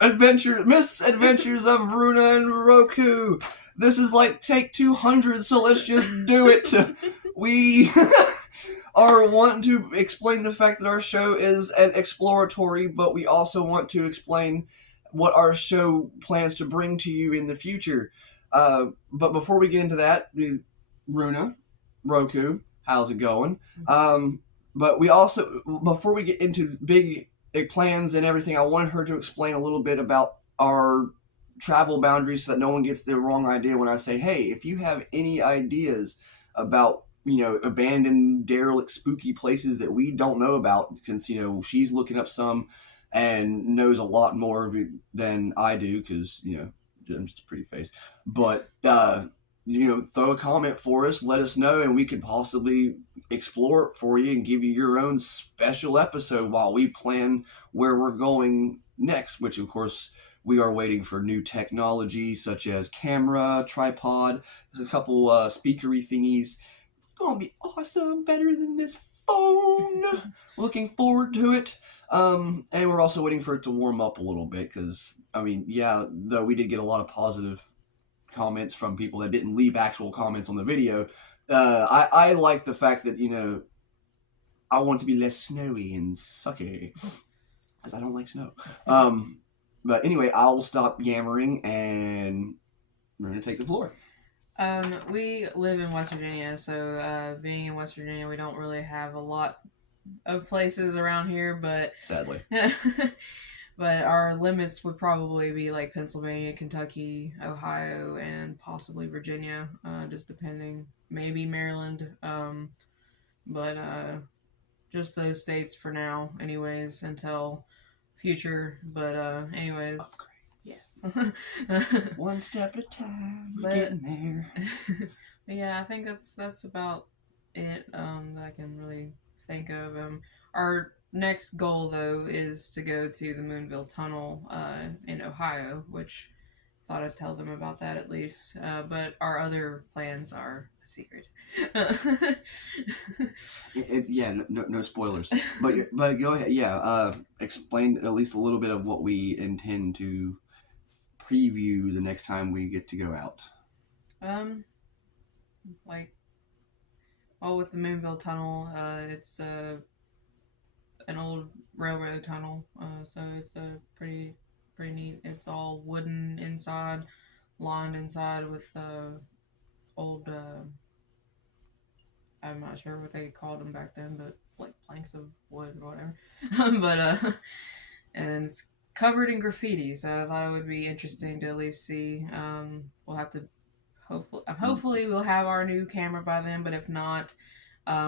marvelous misadventures of Runa and Roku. This is like take 200, so let's just do it. We are wanting to explain the fact that our show is an exploratory, but we also want to explain what our show plans to bring to you in the future. But before we get into that, Runa, Roku, how's it going? But we also, before we get into big plans and everything, I wanted her to explain a little bit about our travel boundaries so that no one gets the wrong idea when I say, hey, if you have any ideas about, abandoned, derelict, spooky places that we don't know about, since, she's looking up some and knows a lot more than I do because, I'm just a pretty face. But, throw a comment for us, let us know, and we could possibly explore it for you and give you your own special episode while we plan where we're going next, which, of course, we are waiting for new technology such as camera, tripod, there's a couple speakery thingies. It's going to be awesome, better than this phone. Looking forward to it. And we're also waiting for it to warm up a little bit because, though we did get a lot of positive comments from people that didn't leave actual comments on the video, I like the fact that, I want it to be less snowy and sucky because I don't like snow. But anyway, I'll stop yammering and we're going to take the floor. We live in West Virginia, so being in West Virginia, we don't really have a lot of places around here, but sadly. But our limits would probably be like Pennsylvania, Kentucky, Ohio, and possibly Virginia, just depending. Maybe Maryland, but just those states for now, anyways, until future. But anyways, upgrades. Yes. One step at a time, we're getting there. But yeah, I think that's about it that I can really think of. Our next goal, though, is to go to the Moonville Tunnel in Ohio, which I thought I'd tell them about that at least. But our other plans are a secret. No spoilers. But go ahead. Yeah, explain at least a little bit of what we intend to preview the next time we get to go out. With the Moonville Tunnel, it's an old railroad tunnel, so it's pretty neat. It's all wooden inside, lined inside with old. I'm not sure what they called them back then, but like planks of wood or whatever. But and it's covered in graffiti, so I thought it would be interesting to at least see. We'll have to hopefully we'll have our new camera by then, but if not,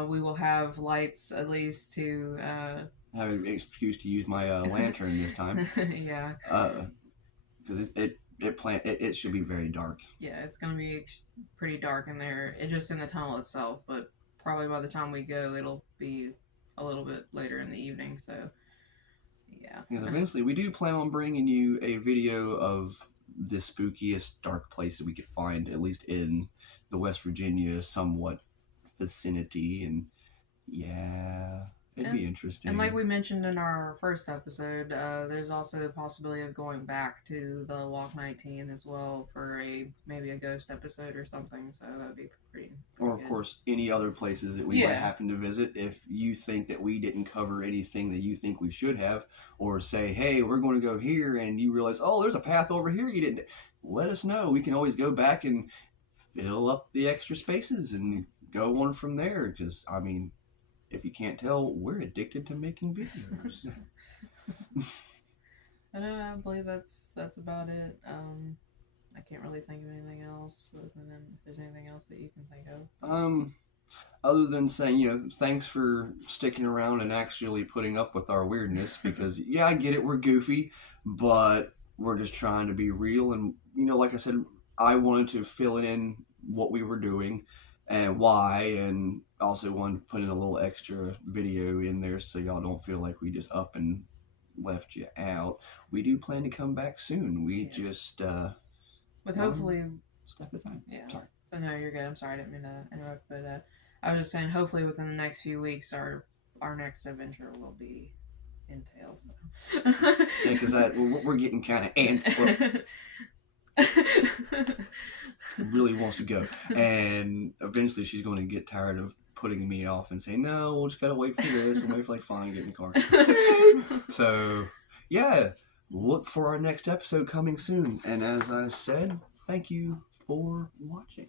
we will have lights at least to have an excuse to use my lantern this time. Yeah. Because it should be very dark. Yeah, it's gonna be pretty dark in there. It's just in the tunnel itself, but probably by the time we go, it'll be a little bit later in the evening. So yeah. Because eventually, we do plan on bringing you a video of the spookiest dark place that we could find, at least in the West Virginia somewhat vicinity, and it'd be interesting. And like we mentioned in our first episode, there's also the possibility of going back to the Loch 19 as well for maybe a ghost episode or something, so that would be pretty or of good. Course, any other places that we might happen to visit. If you think that we didn't cover anything that you think we should have, or say, hey, we're going to go here, and you realize, oh, there's a path over here you didn't, let us know. We can always go back and fill up the extra spaces and go on from there, because, if you can't tell, we're addicted to making videos. I believe that's about it. I can't really think of anything else. And then if there's anything else that you can think of. Other than saying, thanks for sticking around and actually putting up with our weirdness, because I get it, we're goofy, but we're just trying to be real. And like I said, I wanted to fill in what we were doing and why, and also wanted to put in a little extra video in there so y'all don't feel like we just up and left you out. We do plan to come back soon. We just with hopefully step at a time. Yeah. Sorry. So no, you're good. I'm sorry, I didn't mean to interrupt, but I was just saying, hopefully within the next few weeks, our next adventure will be entail. So. Yeah, because we're getting kind of antsy. Really wants to go, and eventually she's going to get tired of putting me off and saying, no, we'll just gotta wait for this and wait for like fine, get in the car. So yeah, look for our next episode coming soon, and as I said, thank you for watching.